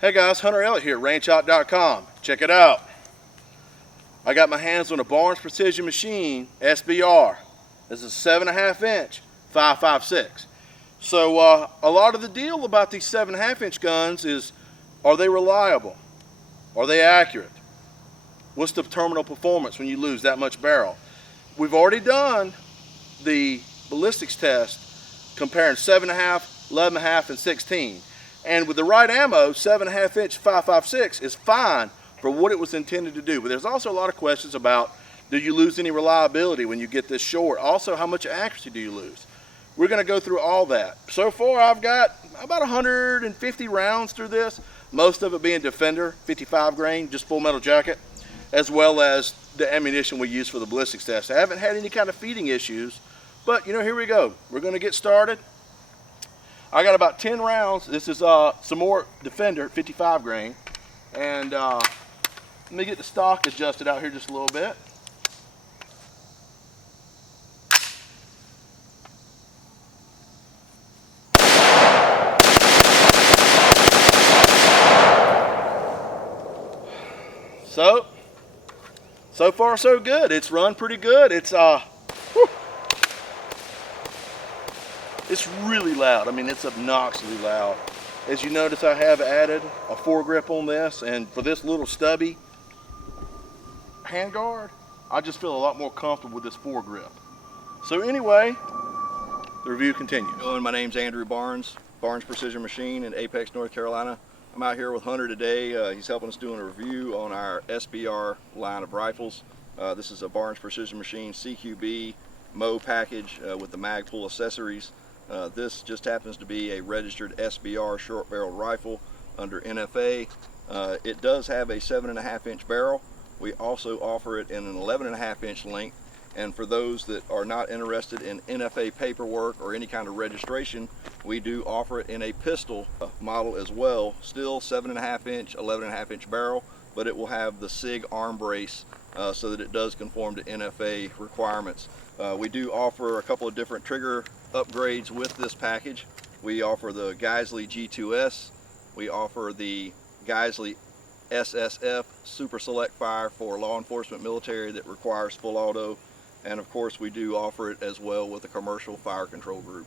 Hey guys, Hunter Elliott here, ranchhop.com. Check it out. I got my hands on a Barnes Precision Machine SBR. This is a 7.5 inch 5.56. So a lot of the deal about these 7.5 inch guns is, are they reliable? Are they accurate? What's the terminal performance when you lose that much barrel? We've already done the ballistics test comparing 7.5, 11.5, and 16. And with the right ammo, 7.5 inch 5.56 is fine for what it was intended to do. But there's also a lot of questions about, do you lose any reliability when you get this short? Also, how much accuracy do you lose? We're going to go through all that. So far, I've got about 150 rounds through this, most of it being Defender, 55 grain, just full metal jacket, as well as the ammunition we use for the ballistics test. I haven't had any kind of feeding issues, but here we go. We're going to get started. I got about 10 rounds. This is some more Defender, 55 grain. And let me get the stock adjusted out here just a little bit. So far so good. It's run pretty good. It's really loud. I mean, it's obnoxiously loud. As you notice, I have added a foregrip on this, and for this little stubby handguard, I just feel a lot more comfortable with this foregrip. So anyway, the review continues. Hello, my name's Andrew Barnes, Barnes Precision Machine in Apex, North Carolina. I'm out here with Hunter today. He's helping us doing a review on our SBR line of rifles. This is a Barnes Precision Machine CQB Mo package with the mag pull accessories. This just happens to be a registered SBR short barreled rifle under NFA. It does have a 7.5 inch barrel. We also offer it in an 11.5 inch length. And for those that are not interested in NFA paperwork or any kind of registration, we do offer it in a pistol model as well. Still 7.5 inch, 11.5 inch barrel, but it will have the SIG arm brace so that it does conform to NFA requirements. We do offer a couple of different trigger upgrades with this package. We offer the Geisley G2S. We offer the Geisley SSF Super Select Fire for law enforcement military that requires full auto. And of course, we do offer it as well with a commercial fire control group.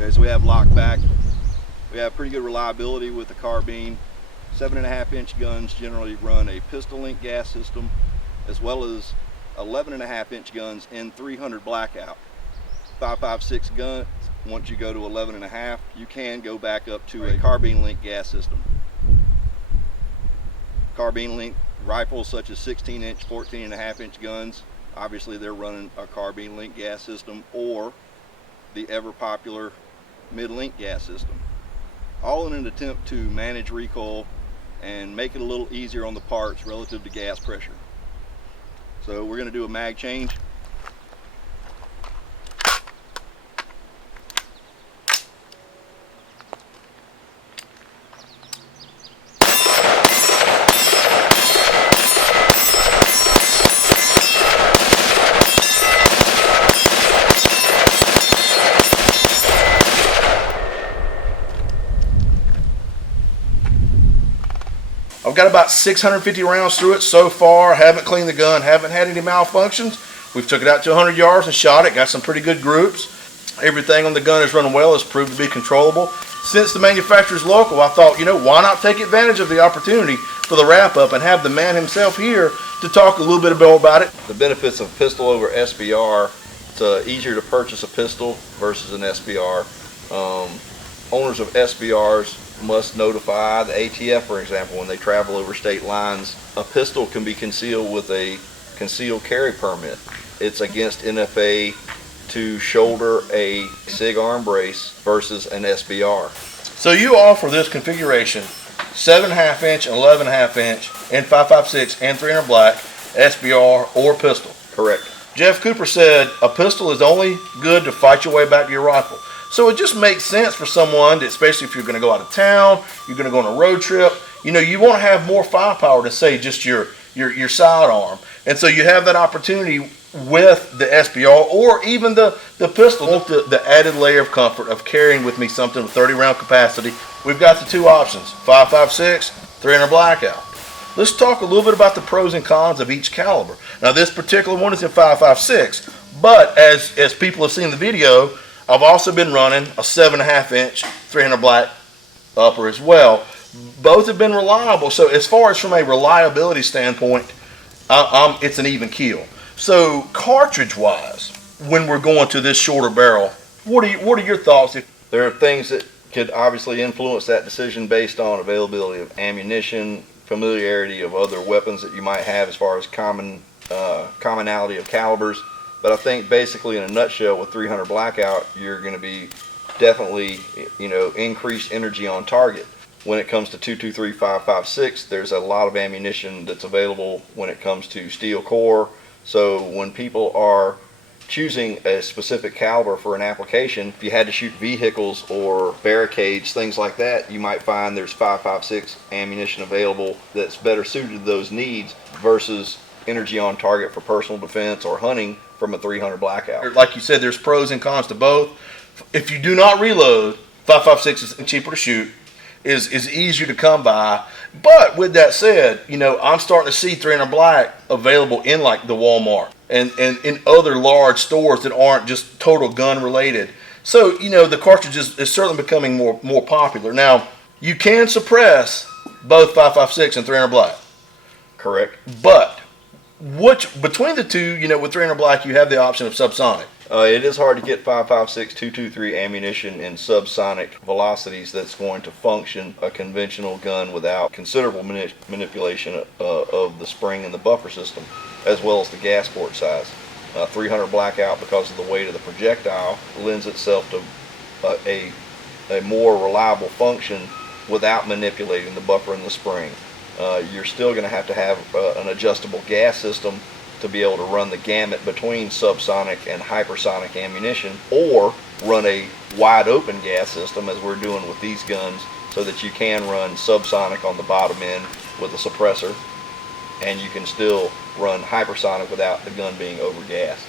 Okay, so we have lock back. We have pretty good reliability with the carbine. 7.5 inch guns generally run a pistol link gas system, as well as 11.5 inch guns in 300 blackout. 5.56 guns, once you go to 11.5, you can go back up to a carbine link gas system. Carbine link rifles such as 16 inch, 14.5 inch guns, obviously they're running a carbine link gas system or the ever popular mid-link gas system. All in an attempt to manage recoil and make it a little easier on the parts relative to gas pressure. So we're going to do a mag change. I've got about 650 rounds through it so far. Haven't cleaned the gun, haven't had any malfunctions. We've took it out to 100 yards and shot it, got some pretty good groups. Everything on the gun is running well, it's proved to be controllable. Since the manufacturer's local, I thought, why not take advantage of the opportunity for the wrap up and have the man himself here to talk a little bit more about it. The benefits of pistol over SBR, it's easier to purchase a pistol versus an SBR. Owners of SBRs must notify the ATF, for example, when they travel over state lines. A pistol can be concealed with a concealed carry permit. It's against NFA to shoulder a SIG arm brace versus an SBR. So you offer this configuration, 7.5 inch, 11.5 inch, and 5.56 and 300 black, SBR or pistol. Correct. Jeff Cooper said a pistol is only good to fight your way back to your rifle. So it just makes sense for someone, that, especially if you're going to go out of town, you're going to go on a road trip, you want to have more firepower to say just your sidearm. And so you have that opportunity with the SBR or even the pistol. The added layer of comfort of carrying with me something with 30 round capacity. We've got the two options, 5.56, 300 blackout. Let's talk a little bit about the pros and cons of each caliber. Now this particular one is in 5.56, but as people have seen the video, I've also been running a 7.5 inch 300 black upper as well. Both have been reliable. So as far as from a reliability standpoint, it's an even keel. So cartridge wise, when we're going to this shorter barrel, what are your thoughts? There are things that could obviously influence that decision based on availability of ammunition, familiarity of other weapons that you might have as far as commonality of calibers. But I think basically in a nutshell with 300 blackout, you're going to be definitely, increased energy on target. When it comes to 223 5.56, there's a lot of ammunition that's available when it comes to steel core. So when people are choosing a specific caliber for an application, if you had to shoot vehicles or barricades, things like that, you might find there's 5.56 ammunition available that's better suited to those needs versus energy on target for personal defense or hunting from a 300 blackout. Like you said, there's pros and cons to both. If you do not reload, 5.56 is cheaper to shoot, is easier to come by. But with that said, I'm starting to see 300 black available in like the Walmart and in other large stores that aren't just total gun related. So, the cartridge is certainly becoming more popular. Now, you can suppress both 5.56 and 300 black. Correct. But between the two, with 300 black, you have the option of subsonic. It is hard to get 5.56 223 ammunition in subsonic velocities that's going to function a conventional gun without considerable manipulation of the spring and the buffer system, as well as the gas port size. 300 blackout, because of the weight of the projectile, lends itself to a more reliable function without manipulating the buffer and the spring. You're still going to have an adjustable gas system to be able to run the gamut between subsonic and hypersonic ammunition, or run a wide open gas system as we're doing with these guns, so that you can run subsonic on the bottom end with a suppressor, and you can still run hypersonic without the gun being overgassed.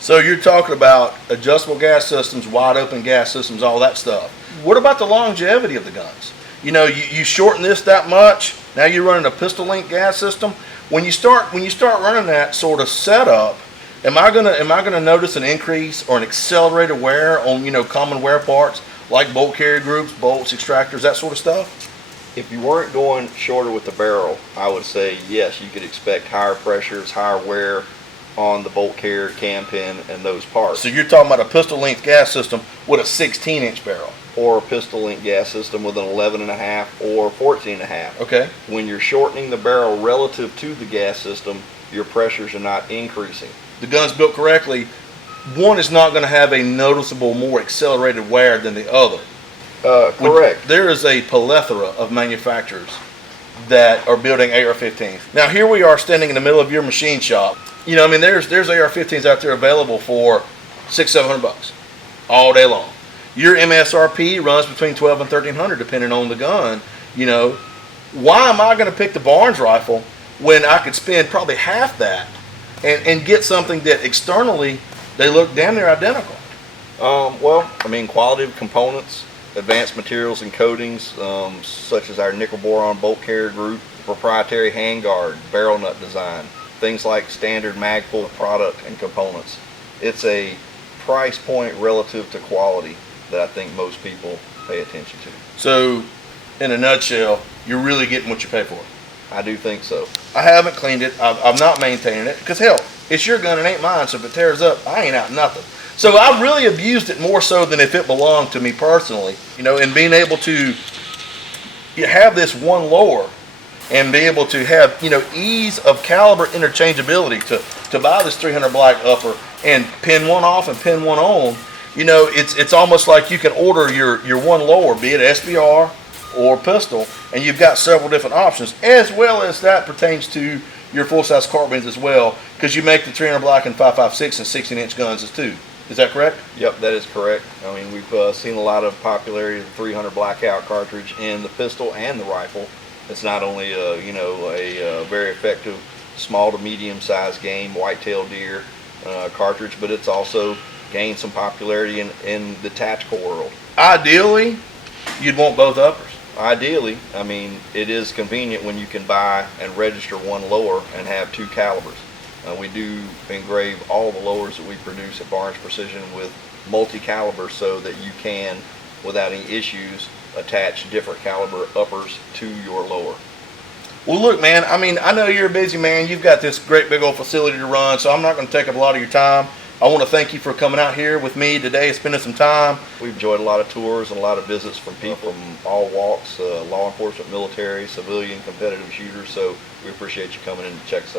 So you're talking about adjustable gas systems, wide open gas systems, all that stuff. What about the longevity of the guns? You shorten this that much, now you're running a pistol link gas system. When you start running that sort of setup, am I gonna notice an increase or an accelerated wear on common wear parts like bolt carrier groups, bolts, extractors, that sort of stuff? If you weren't going shorter with the barrel, I would say yes, you could expect higher pressures, higher wear on the bolt carrier, cam pin, and those parts. So you're talking about a pistol length gas system with a 16-inch barrel, or a pistol link gas system with an 11.5 or 14.5. Okay. When you're shortening the barrel relative to the gas system, your pressures are not increasing. The gun's built correctly. One is not going to have a noticeable more accelerated wear than the other. Correct. There is a plethora of manufacturers that are building AR-15s. Now here we are standing in the middle of your machine shop. There's AR-15s out there available for $600-700 all day long. Your MSRP runs between $1,200 and $1,300 depending on the gun. Why am I going to pick the Barnes rifle when I could spend probably half that and get something that externally they look damn near identical? Quality of components, advanced materials and coatings, such as our nickel boron bolt carrier group, proprietary handguard, barrel nut design, things like standard Magpul product and components. It's a price point relative to quality that I think most people pay attention to. So, in a nutshell, you're really getting what you pay for. I do think so. I haven't cleaned it. I'm not maintaining it because hell, it's your gun, it ain't mine. So if it tears up, I ain't out nothing. So I really have used it more so than if it belonged to me personally. And being able to have this one lower and be able to have ease of caliber interchangeability to buy this 300 black upper and pin one off and pin one on. It's almost like you can order your one lower, be it SBR or pistol, and you've got several different options, as well as that pertains to your full-size carbines as well, because you make the 300 Black and 5.56 and 16-inch guns as too. Is that correct? Yep, that is correct. I mean, we've seen a lot of popularity of the 300 Blackout cartridge in the pistol and the rifle. It's not only a very effective small to medium sized game whitetail deer cartridge, but it's also gained some popularity in the tactical world. Ideally, you'd want both uppers. Ideally, I mean, it is convenient when you can buy and register one lower and have two calibers. We do engrave all the lowers that we produce at Barnes Precision with multi-caliber, so that you can, without any issues, attach different caliber uppers to your lower. Well, look, man, I mean, I know you're a busy man. You've got this great big old facility to run, so I'm not going to take up a lot of your time. I want to thank you for coming out here with me today and spending some time. We've enjoyed a lot of tours and a lot of visits from people from all walks, law enforcement, military, civilian, competitive shooters, so we appreciate you coming in to check us out.